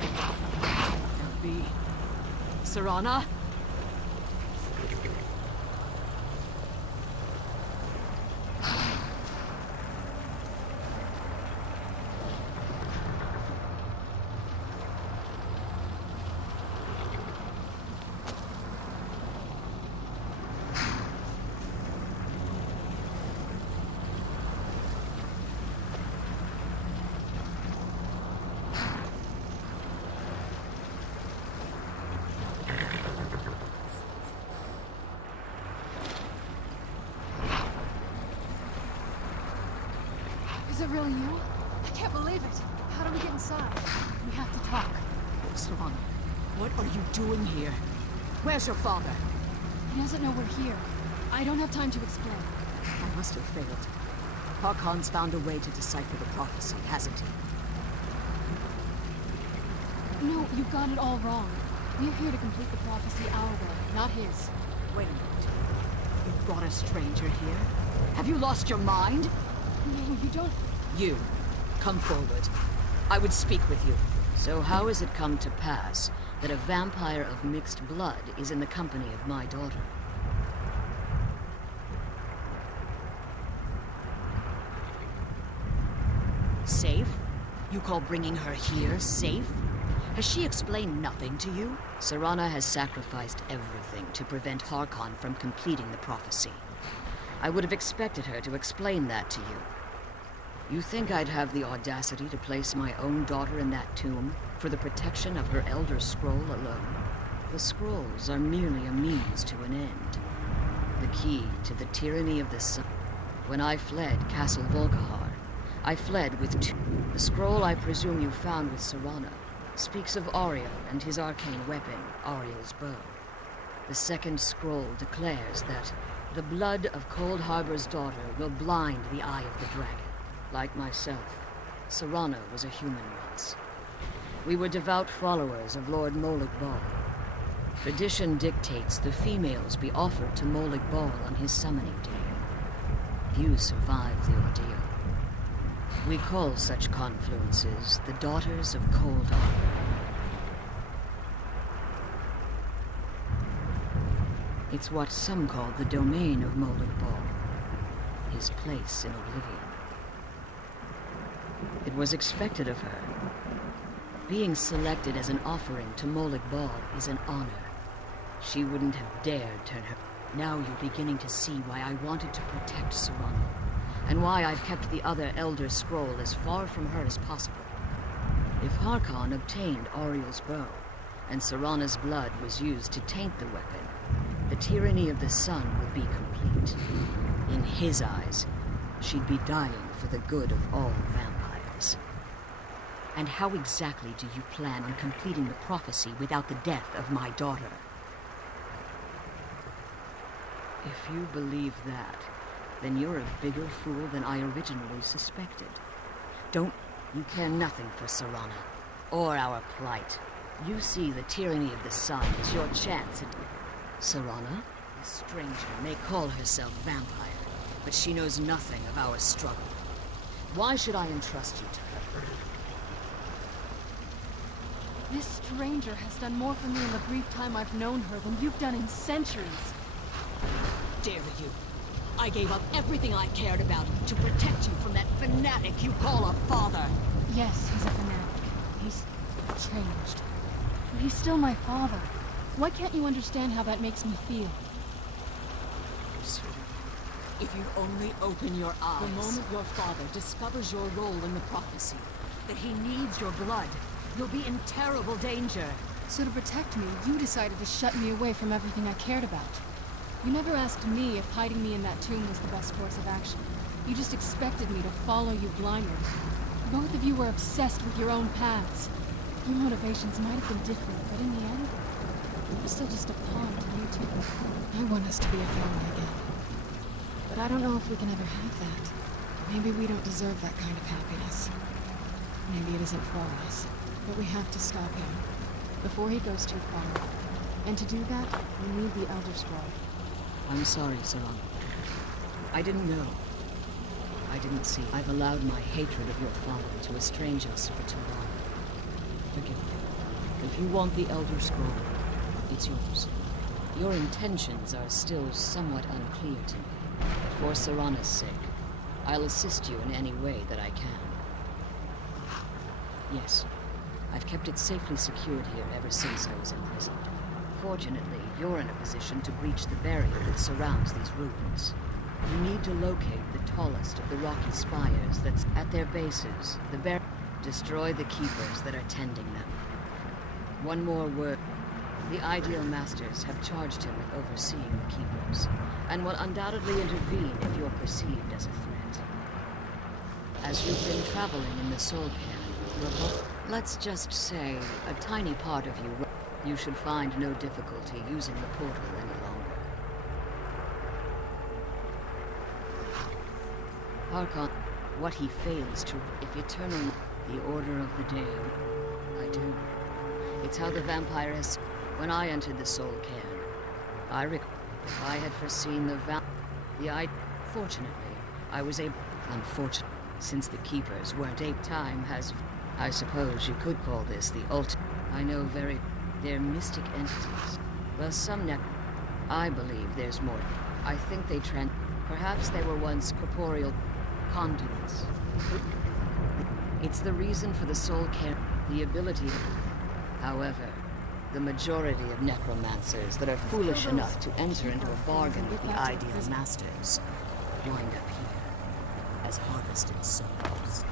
That'll be... Serana? Is it really you? I can't believe it. How do we get inside? We have to talk. Serana, what are you doing here? Where's your father? He doesn't know we're here. I don't have time to explain. I must have failed. Harkon's found a way to decipher the prophecy, hasn't he? No, you've got it all wrong. We're here to complete the prophecy our way, not his. Wait a minute. You've brought a stranger here? Have you lost your mind? No, you don't... You, come forward. I would speak with you. So how has it come to pass that a vampire of mixed blood is in the company of my daughter? Safe? You call bringing her here safe? Has she explained nothing to you? Serana has sacrificed everything to prevent Harkon from completing the prophecy. I would have expected her to explain that to you. You think I'd have the audacity to place my own daughter in that tomb for the protection of her Elder Scroll alone? The scrolls are merely a means to an end. The key to the tyranny of the sun. When I fled Castle Volkihar, I fled with two. The scroll I presume you found with Serana speaks of Auriel and his arcane weapon, Auriel's bow. The second scroll declares that the blood of Cold Harbor's daughter will blind the eye of the dragon. Like myself, Serana was a human once. We were devout followers of Lord Molag Bal. Tradition dictates the females be offered to Molag Bal on his summoning day. Few survive the ordeal. We call such confluences the Daughters of Cold Harbor. It's what some call the domain of Molag Bal, his place in oblivion. It was expected of her. Being selected as an offering to Molag Bal is an honor. She wouldn't have dared turn her... Now you're beginning to see why I wanted to protect Serana, and why I've kept the other Elder Scroll as far from her as possible. If Harkon obtained Auriel's bow, and Serana's blood was used to taint the weapon, the tyranny of the sun would be complete. In his eyes, she'd be dying for the good of all vampires. And how exactly do you plan on completing the prophecy without the death of my daughter? If you believe that, then you're a bigger fool than I originally suspected. You care nothing for Serana, or our plight. You see the tyranny of the sun as your chance at... Serana? The stranger may call herself vampire, but she knows nothing of our struggle. Why should I entrust you to her? This stranger has done more for me in the brief time I've known her than you've done in centuries. Dare you? I gave up everything I cared about to protect you from that fanatic you call a father. Yes, he's a fanatic. He's changed. But he's still my father. Why can't you understand how that makes me feel? If you only open your eyes... The moment your father discovers your role in the prophecy, that he needs your blood, you'll be in terrible danger. So to protect me, you decided to shut me away from everything I cared about. You never asked me if hiding me in that tomb was the best course of action. You just expected me to follow you blindly. Both of you were obsessed with your own paths. Your motivations might have been different, but in the end, I'm still just a pawn to you two. I want us to be a family again. But I don't know if we can ever have that. Maybe we don't deserve that kind of happiness. Maybe it isn't for us. But we have to stop him before he goes too far. And to do that, we need the Elder Scroll. I'm sorry, Serana. I didn't know. I didn't see. I've allowed my hatred of your father to estrange us for too long. Forgive me. If you want the Elder Scroll, it's yours. Your intentions are still somewhat unclear to me. For Serana's sake, I'll assist you in any way that I can. Yes, I've kept it safely secured here ever since I was imprisoned. Fortunately, you're in a position to breach the barrier that surrounds these ruins. You need to locate the tallest of the rocky spires that's at their bases. Destroy the keepers that are tending them. One more word. The Ideal Masters have charged him with overseeing the keepers, and will undoubtedly intervene if you're perceived as a threat. As you've been traveling in the Soul Cairn, let's just say a tiny part of you should find no difficulty using the portal any longer. Harkon, what he fails to, if eternal, the Order of the Dame. I do. It's how the vampire has. When I entered the Soul Cairn, if I had foreseen fortunately, I was able. Unfortunately, since the keepers weren't time has. I suppose you could call this the I know they're mystic entities. Well, I believe there's more. I think they perhaps they were once corporeal conduits. It's the reason for the Soul Cairn, the ability. However, the majority of necromancers that are foolish enough to enter into a bargain with the Ideal Masters wind up here as harvested souls.